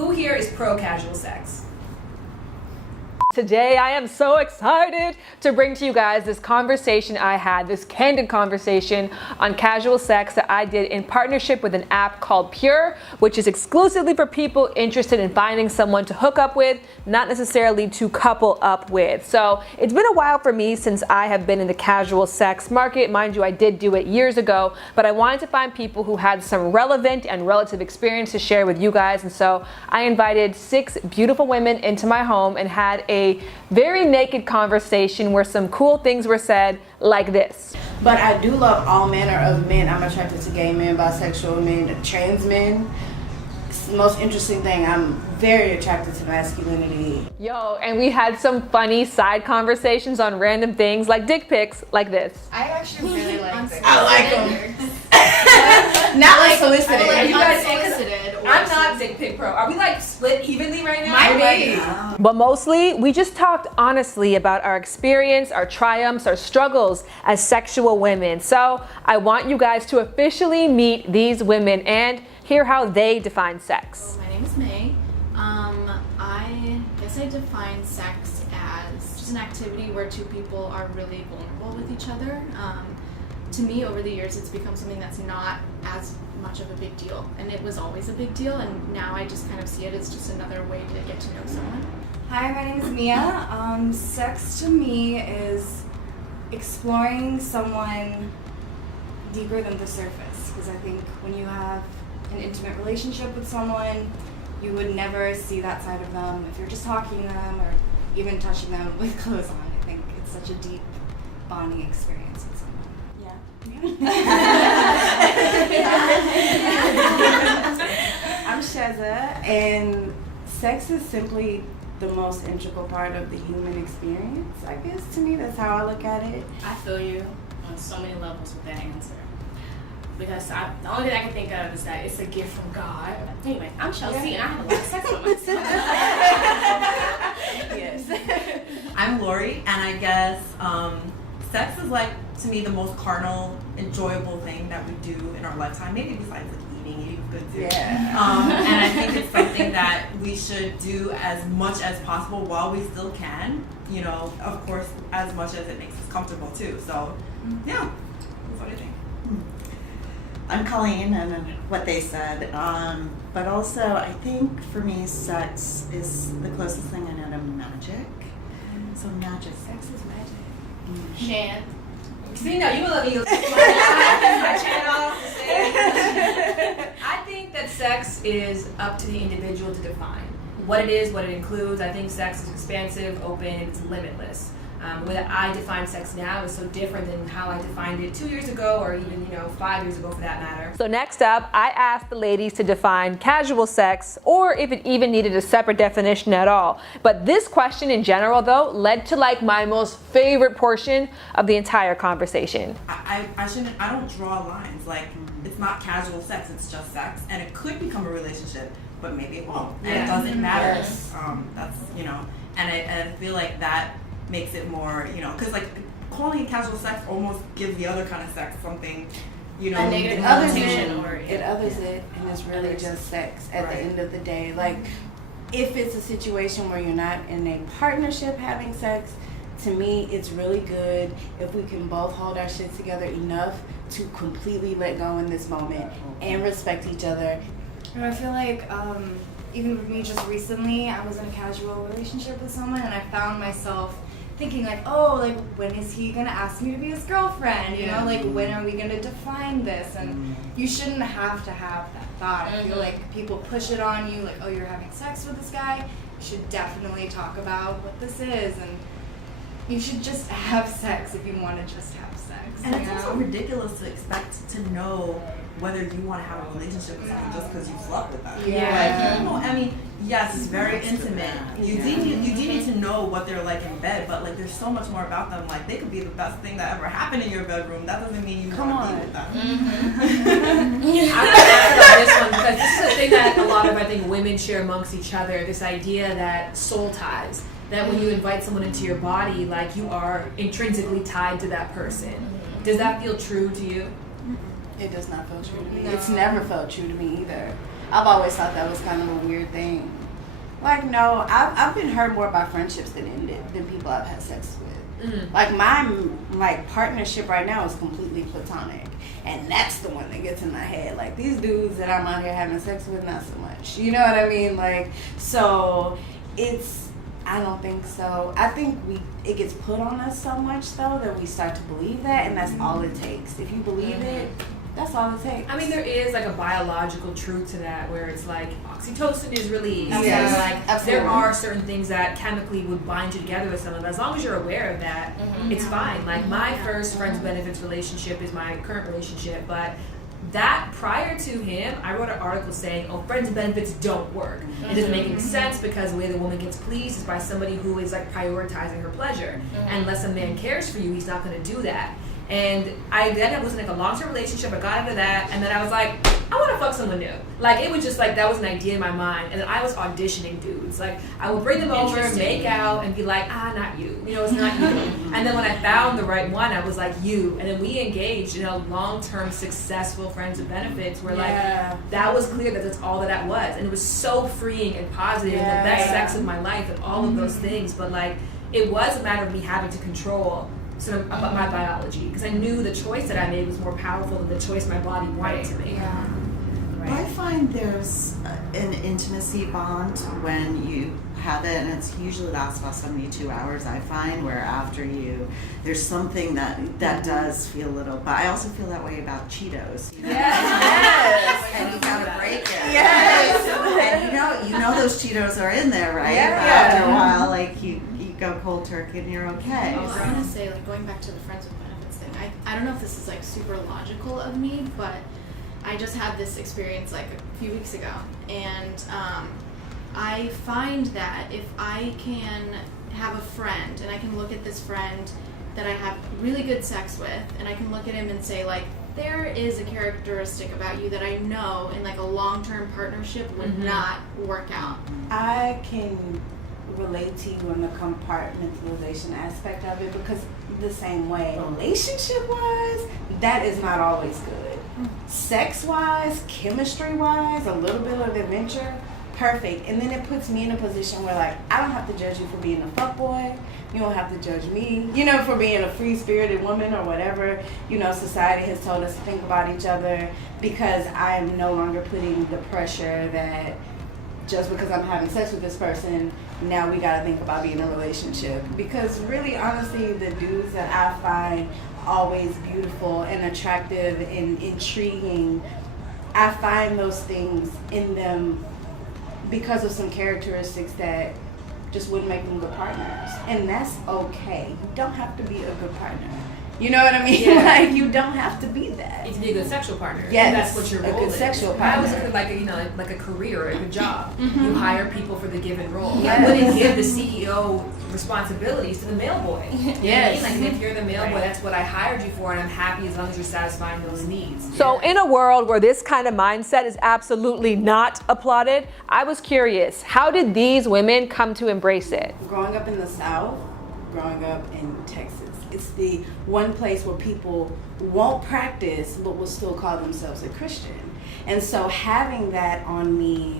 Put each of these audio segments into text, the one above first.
Who here is pro casual sex? Today, I am so excited to bring to you guys this conversation I had, this candid conversation on casual sex that I did in partnership with an app called Pure, which is exclusively for people interested in finding someone to hook up with, not necessarily to couple up with. So it's been a while for me since I have been in the casual sex market. Mind you, I did do it years ago, but I wanted to find people who had some relevant and relative experience to share with you guys. And so I invited 6 beautiful women into my home and had a very naked conversation where some cool things were said like this. But I do love all manner of men. I'm attracted to gay men, bisexual men, trans men. It's the most interesting thing. I'm very attracted to masculinity. Yo, and we had some funny side conversations on random things like dick pics like this. I actually really like this. I like them. Not like solicited. Are you guys unsolicited? I'm not dick pic pro. Are we like split evenly right now? Might be. But mostly, we just talked honestly about our experience, our triumphs, our struggles as sexual women. So I want you guys to officially meet these women and hear how they define sex. My name is May. I guess I define sex as just an activity where two people are really vulnerable with each other. To me, over the years, it's become something that's not as much of a big deal, and it was always a big deal, and now I just kind of see it as just another way to get to know someone. Hi, my name is Mia. Sex to me is exploring someone deeper than the surface, because I think when you have an intimate relationship with someone, you would never see that side of them if you're just talking to them or even touching them with clothes on. I think it's such a deep bonding experience with someone. I'm Sheza, and sex is simply the most integral part of the human experience. I guess to me, that's how I look at it. I feel you on so many levels with that answer. Because the only thing I can think of is that it's a gift from God. Anyway, I'm Chelsea and I have a lot of sex with myself. Yes. I'm Lori, and I guess sex is like, to me, the most carnal, enjoyable thing that we do in our lifetime. Maybe besides like eating is good too. Yeah. And I think it's something that we should do as much as possible while we still can. You know, of course, as much as it makes us comfortable too. So, yeah. What do you think? I'm Colleen, and what they said, but also I think for me sex is the closest thing I know to magic. So magic. Sex is magic. Shan. See, now you let me go. My channel. I think that sex is up to the individual to define what it is, what it includes. I think sex is expansive, open, it's limitless. The way that I define sex now is so different than how I defined it 2 years ago, or even 5 years ago for that matter. So next up, I asked the ladies to define casual sex, or if it even needed a separate definition at all. But this question in general, though, led to like my most favorite portion of the entire conversation. I don't draw lines. Like, it's not casual sex, it's just sex. And it could become a relationship, but maybe it won't. And it doesn't matter. Yes. That's, and I feel like that makes it more, because like calling it casual sex almost gives the other kind of sex something, a negative Others connotation, it others it, and it's really just sex at the end of the day. Like, if it's a situation where you're not in a partnership having sex, to me, it's really good if we can both hold our shit together enough to completely let go in this moment and respect each other. And I feel like even with me just recently, I was in a casual relationship with someone and I found myself thinking like, oh, like when is he gonna ask me to be his girlfriend? You know, like when are we gonna define this? And you shouldn't have to have that thought. I feel like people push it on you, like, oh, you're having sex with this guy. You should definitely talk about what this is, and you should just have sex if you want to just have sex. And it's also ridiculous to expect to know whether you want to have a relationship with someone just because you slept with them. Yeah. Like, I mean, yes, it's very intimate. You do need to know what they're like in bed, but like there's so much more about them. Like they could be the best thing that ever happened in your bedroom. That doesn't mean you want to be with them. I'm going to ask about this one because this is a thing that a lot of, I think, women share amongst each other, this idea that soul ties, that when you invite someone into your body, like you are intrinsically tied to that person. Does that feel true to you? It does not feel true to me. No. It's never felt true to me either. I've always thought that was kind of a weird thing. Like, no, I've been hurt more by friendships than people I've had sex with. Like, my partnership right now is completely platonic. And that's the one that gets in my head. Like, these dudes that I'm out here having sex with, not so much. You know what I mean? Like, so I don't think so. I think it gets put on us so much, though, that we start to believe that, and that's all it takes. If you believe it, that's all it takes. I mean, there is like a biological truth to that, where it's like oxytocin is released. Yes, Like absolutely. there are certain things that chemically would bind you together with someone. But as long as you're aware of that, it's fine. Like my first friends with benefits relationship is my current relationship, but that prior to him, I wrote an article saying, "Oh, friends with benefits don't work. It doesn't make any sense because the way the woman gets pleased is by somebody who is like prioritizing her pleasure. And unless a man cares for you, he's not going to do that." And I was in like a long-term relationship. I got into that, and then I was like, I want to fuck someone new. Like it was just like that was an idea in my mind, and then I was auditioning dudes. Like I would bring them over, make out, and be like, not you. You know, it's not you. And then when I found the right one, I was like, you. And then we engaged in a long-term, successful friends with benefits, where like that was clear that that's all that was, and it was so freeing and positive, the best sex of my life, and all of those things. But like it was a matter of me having to control sort of about my biology, because I knew the choice that I made was more powerful than the choice my body wanted to make. I find there's an intimacy bond when you have it, and it's usually lasts about 72 hours, I find, where after there's something that does feel a little, but I also feel that way about Cheetos. You know? Yes. And you gotta break it. Yes. And you know those Cheetos are in there, right? Yeah. But after a while, like you go cold turkey and you're okay. I was gonna say, like, going back to the friends with benefits thing, I don't know if this is like super logical of me, but I just had this experience like a few weeks ago, and I find that if I can have a friend and I can look at this friend that I have really good sex with, and I can look at him and say, like, there is a characteristic about you that I know in like a long-term partnership would not work out. I can relate to you on the compartmentalization aspect of it, because the same way relationship wise, that is not always good. Sex wise, chemistry wise, a little bit of adventure, perfect. And then it puts me in a position where like I don't have to judge you for being a fuckboy. You don't have to judge me, for being a free-spirited woman or whatever, society has told us to think about each other, because I am no longer putting the pressure that just because I'm having sex with this person, now we gotta think about being in a relationship. Because really, honestly, the dudes that I find always beautiful and attractive and intriguing, I find those things in them because of some characteristics that just wouldn't make them good partners. And that's okay. You don't have to be a good partner. You know what I mean? Yeah. Like, you don't have to be that. You to be a good sexual partner. Yes, That's what your a role good is. sexual I always partner. look at like a career or a good job. You hire people for the given role. Yes. I wouldn't give the CEO responsibilities to the mail boy. You know what I Yes. mean? Like if you're the mail boy, that's what I hired you for, and I'm happy as long as you're satisfying those needs. So in a world where this kind of mindset is absolutely not applauded, I was curious, how did these women come to embrace it? Growing up in the South, growing up in Texas, it's the one place where people won't practice but will still call themselves a Christian. And so having that on me,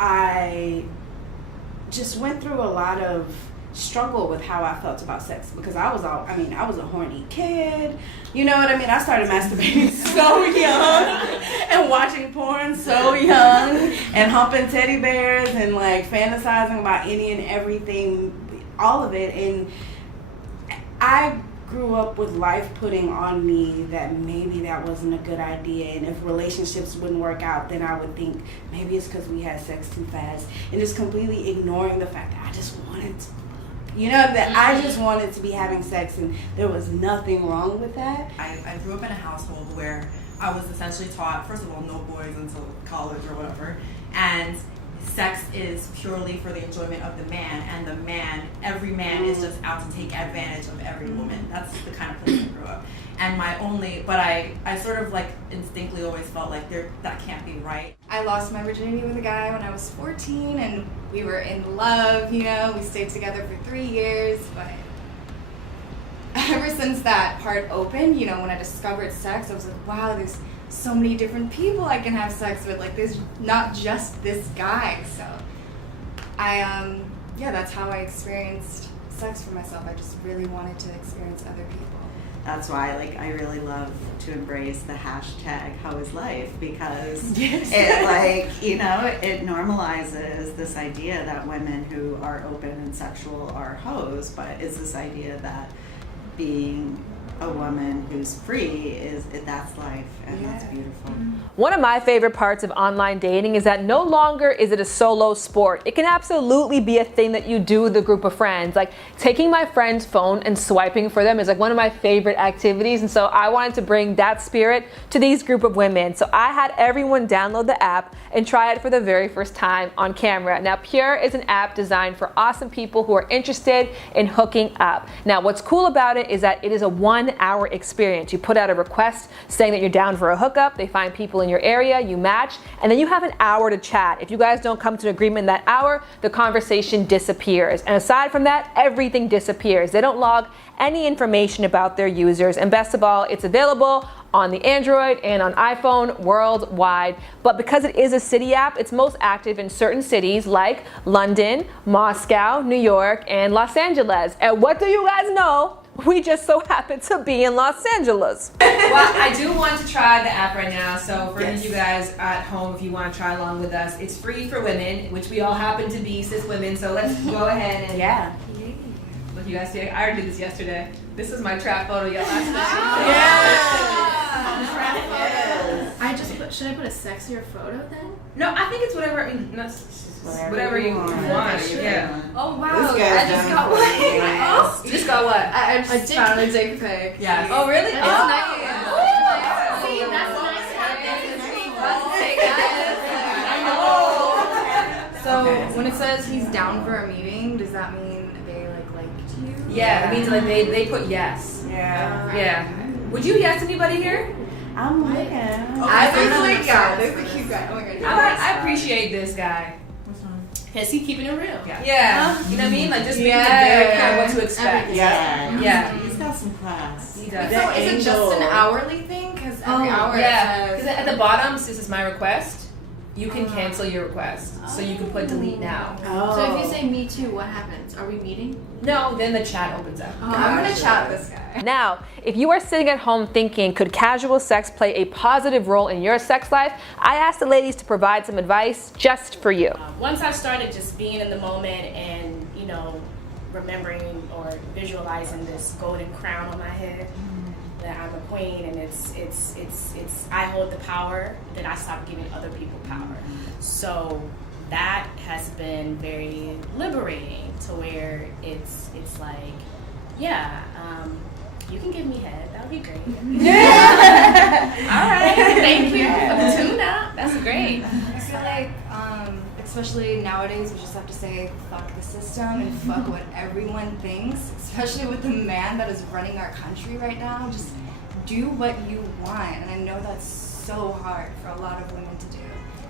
I just went through a lot of struggle with how I felt about sex, because I was a horny kid. You know what I mean? I started masturbating so young and watching porn so young and humping teddy bears and like fantasizing about any and everything, all of it. And I grew up with life putting on me that maybe that wasn't a good idea, and if relationships wouldn't work out, then I would think maybe it's because we had sex too fast, and just completely ignoring the fact that I just wanted to, that I just wanted to be having sex, and there was nothing wrong with that. I grew up in a household where I was essentially taught, first of all, no boys until college or whatever, and sex is purely for the enjoyment of the man, and every man is just out to take advantage of every woman. That's the kind of place I grew up. And I sort of like instinctively always felt like that can't be right. I lost my virginity with a guy when I was 14, and we were in love, we stayed together for 3 years, but ever since that part opened, when I discovered sex, I was like, wow, there's so many different people I can have sex with. Like, there's not just this guy. So that's how I experienced sex for myself. I just really wanted to experience other people. That's why, like, I really love to embrace the hashtag How Is Life, because it, like, you know, it normalizes this idea that women who are open and sexual are hoes, but it's this idea that being a woman who's free that's life, and that's beautiful. One of my favorite parts of online dating is that no longer is it a solo sport. It can absolutely be a thing that you do with a group of friends. Like, taking my friend's phone and swiping for them is like one of my favorite activities, and so I wanted to bring that spirit to these group of women. So I had everyone download the app and try it for the very first time on camera. Now, Pure is an app designed for awesome people who are interested in hooking up. Now, what's cool about it is that it is a 1-hour experience. You put out a request saying that you're down for a hookup, they find people in your area, you match, and then you have an hour to chat. If you guys don't come to an agreement in that hour, the conversation disappears. And aside from that, everything disappears. They don't log any information about their users, and best of all, it's available on the Android and on iPhone worldwide. But because it is a city app, it's most active in certain cities like London, Moscow, New York, and Los Angeles. And what do you guys know? We just so happen to be in Los Angeles. Well, I do want to try the app right now. So for you guys at home, if you want to try along with us, it's free for women, which we all happen to be cis women. So let's go ahead and look, you guys see. I already did this yesterday. This is my trap photo last night. Should I put a sexier photo then? No, I think it's whatever. I mean, whatever you want. Yeah. Oh wow! This I guy's just done got for one. me. You just got what? I just found a dick pic. Yes. Oh, really? It's Oh. nice. See, that's nice. So when it says he's down for a meeting, does that mean they liked you? Yeah, it means like they put yes. Yeah. Yeah. Would you yes anybody here? I'm looking. There's a cute guy. Oh my god. I appreciate this guy. Because he's keeping it real. Yeah. You know what I mean? Like just being very clear what to expect. Yeah. He's got some class. He does. So is it just an hourly thing? Because every hour Yeah. it Because says. at the bottom, this is my request. You can cancel your request. So you can put delete now. So if you say me too, what happens? Are we meeting? No, then the chat opens up. I'm gonna chat this guy. Now, if you are sitting at home thinking, could casual sex play a positive role in your sex life? I asked the ladies to provide some advice just for you. Once I started just being in the moment and, you know, remembering or visualizing this golden crown on my head, that I'm a queen and it's I hold the power, then I stopped giving other people power. So that has been very liberating to where it's like, you can give me head, that would be great. All right, thank you for the tune-up, that's great. I feel like, especially nowadays, we just have to say fuck the system and fuck what everyone thinks, especially with the man that is running our country right now. Just do what you want, and I know that's so hard for a lot of women to do,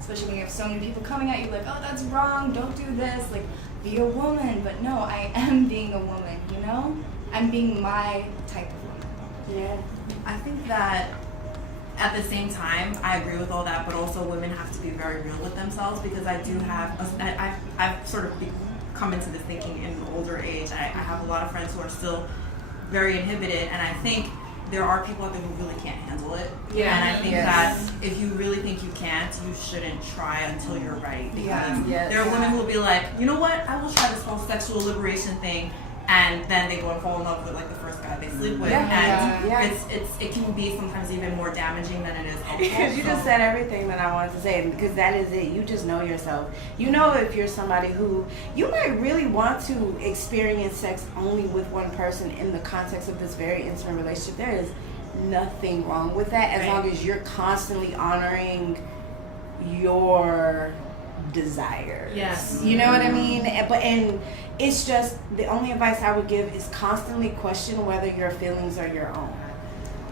especially when you have so many people coming at you like, oh, that's wrong, don't do this, like, be a woman. But no, I am being a woman, you know? I'm being my type of woman. Yeah. I think that at the same time, I agree with all that, but also women have to be very real with themselves, because I do have, I've sort of come into this thinking in an older age. I have a lot of friends who are still very inhibited, and I think there are people out there who really can't handle it. Yeah. And I think that if you really think you can't, you shouldn't try until you're right. Because there are women who will be like, you know what, I will try this whole sexual liberation thing, and then they go and fall in love with like the first guy they sleep with, and it can be sometimes even more damaging than it is helpful. Because you just said everything that I wanted to say, because that is it. You just know yourself. You know if you're somebody who you might really want to experience sex only with one person in the context of this very intimate relationship. There is nothing wrong with that, as long as you're constantly honoring your desire. Yes. You know what I mean? And it's just, the only advice I would give is constantly question whether your feelings are your own.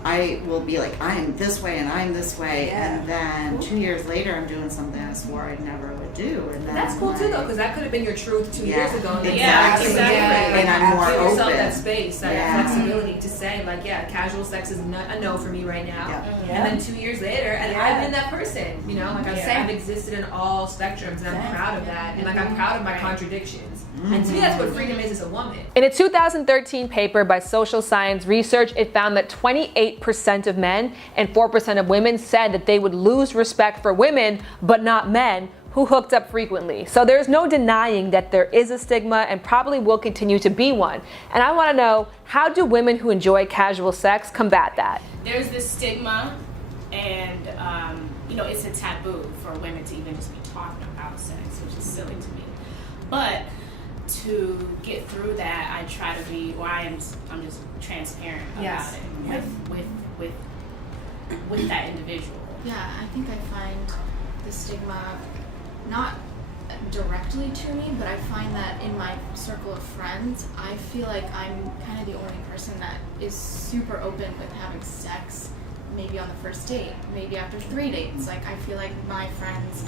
I will be like, I am this way and I'm this way, Yeah. and then 2 years later, I'm doing something I swore I never would do, and then That's cool too, though, because that could have been your truth 2 Yeah, years ago. And exactly. It's Yeah. different. And I'm more give yourself open. that space, that Yeah. flexibility to say, like, yeah, casual sex is a no for me right now. Yeah. And then 2 years later, and Yeah. I've been that person, you know, like I was Yeah. saying, I've existed in all spectrums, and I'm Same. proud of that, and like I'm proud of my contradictions. And to me, that's what freedom is as a woman. In a 2013 paper by Social Science Research, it found that 28% of men and 4% of women said that they would lose respect for women, but not men, who hooked up frequently. So there's no denying that there is a stigma and probably will continue to be one. And I want to know, how do women who enjoy casual sex combat that? There's this stigma, and you know, it's a taboo for women to even just be talking about sex, which is silly to me. But to get through that, I try to be, I'm just transparent about Yes. it with that individual. Yeah, I think I find the stigma not directly to me, but I find that in my circle of friends, I feel like I'm kind of the only person that is super open with having sex, maybe on the first date, maybe after 3 dates. Like, I feel like my friends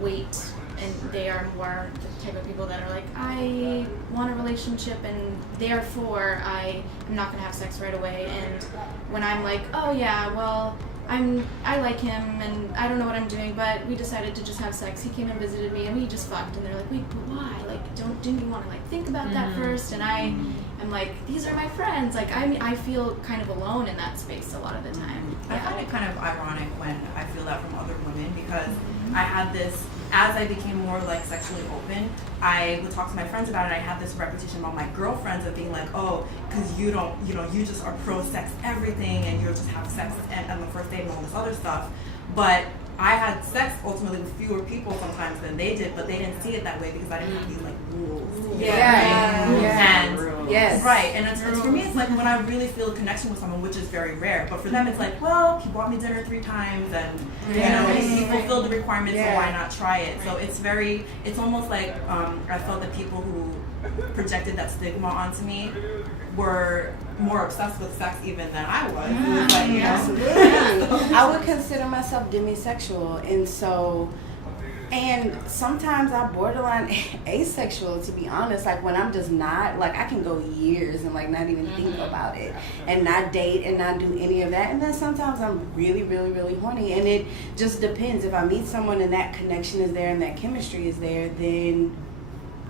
wait, and they are more the type of people that are like, I want a relationship, and therefore I am not going to have sex right away. And when I'm like, oh yeah, well, I like him and I don't know what I'm doing, but we decided to just have sex. He came and visited me and we just fucked. And they're like, wait, but why? Like, didn't you want to like think about that first? And I am like, these are my friends. Like, I feel kind of alone in that space a lot of the time. I find it kind of ironic when I feel that from other women, because I had this, as I became more like sexually open, I would talk to my friends about it. I had this reputation about my girlfriends of being like, oh, because you don't, you just are pro sex everything, and you'll just have sex on the first date and all this other stuff. But I had sex ultimately with fewer people sometimes than they did, but they didn't see it that way because I didn't have these like rules. And Yes. right, and it's for me, it's like when I really feel a connection with someone, which is very rare. But for them, it's like, well, he bought me dinner 3 times, and he fulfilled the requirements, so why not try it? So it's almost like I felt that people who projected that stigma onto me were more obsessed with sex even than I was. It was like, Absolutely. I would consider myself demisexual, and so, and sometimes I borderline asexual, to be honest. Like, when I'm just not, like, I can go years and like not even think about it, and not date and not do any of that. And then sometimes I'm really, really, really horny, and it just depends. If I meet someone and that connection is there and that chemistry is there, then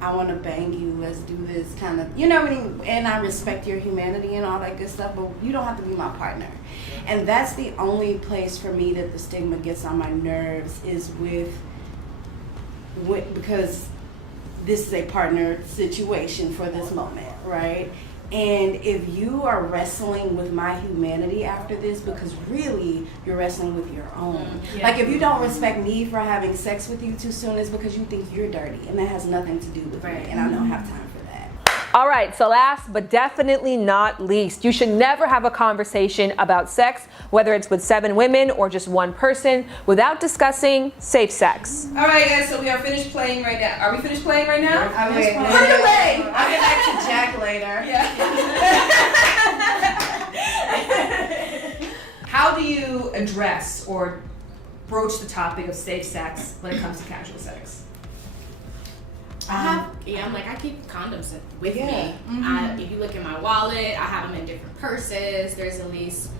I want to bang you, let's do this kind of, you know what I mean? And I respect your humanity and all that good stuff, but you don't have to be my partner. And that's the only place for me that the stigma gets on my nerves, is with because this is a partner situation for this moment, right? And if you are wrestling with my humanity after this, because really you're wrestling with your own. Like, if you don't respect me for having sex with you too soon, it's because you think you're dirty, and that has nothing to do with me, and I don't have time for that. All right, so last but definitely not least, you should never have a conversation about sex, whether it's with 7 women or just one person, without discussing safe sex. All right, guys, so we are finished playing right now. Are we finished playing right now? I'll Put it away. I'll get back to Jack later. How do you address or broach the topic of safe sex when it comes to casual sex? I'm like, I keep condoms with me. If you look in my wallet, I have them in different purses. There's at least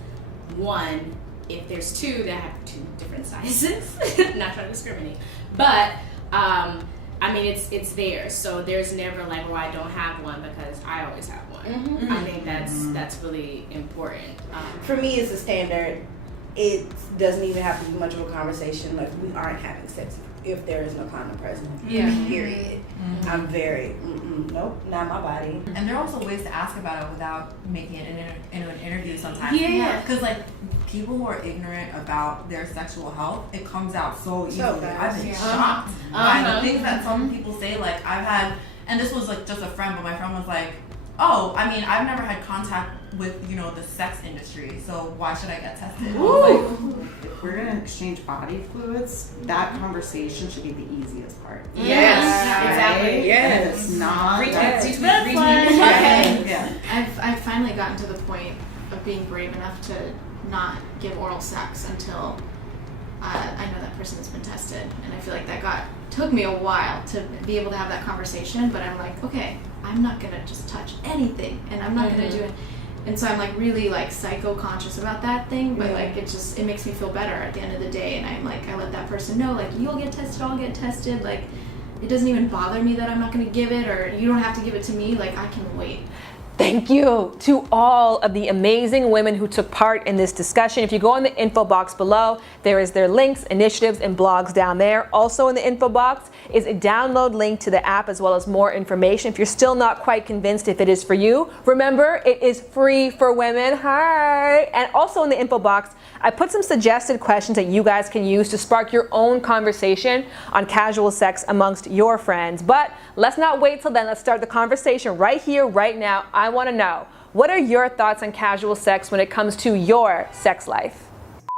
one. If there's 2, that have 2 different sizes. Not trying to discriminate, but I mean, it's there. So there's never like, oh, I don't have one, because I always have one. I think that's really important. For me, it's a standard. It doesn't even have to be much of a conversation. Like, we aren't having sex if there is no condom present. Period. I'm very, nope, not my body. And there are also ways to ask about it without making it into an interview sometimes. Yeah. Because like people who are ignorant about their sexual health, it comes out so easily. fast. I've been shocked by the things that some people say. Like, I've had, and this was like just a friend, but my friend was like, oh, I mean, I've never had contact with, the sex industry, so why should I get tested? If we're gonna exchange body fluids, that conversation should be the easiest part. Exactly. And if it's not, that's Okay. yeah. I've finally gotten to the point of being brave enough to not give oral sex until I know that person has been tested. And I feel like that took me a while to be able to have that conversation, but I'm like, okay, I'm not gonna just touch anything, and I'm not gonna do it. And so I'm like really like psycho conscious about that thing, but like it makes me feel better at the end of the day. And I'm like, I let that person know, like, you'll get tested, I'll get tested. Like, it doesn't even bother me that I'm not gonna give it, or you don't have to give it to me. Like, I can wait. Thank you to all of the amazing women who took part in this discussion. If you go in the info box below, there is their links, initiatives, and blogs down there. Also in the info box is a download link to the app as well as more information. If you're still not quite convinced if it is for you, remember, it is free for women. Hi! And also in the info box, I put some suggested questions that you guys can use to spark your own conversation on casual sex amongst your friends. But let's not wait till then. Let's start the conversation right here, right now. I want to know, what are your thoughts on casual sex when it comes to your sex life?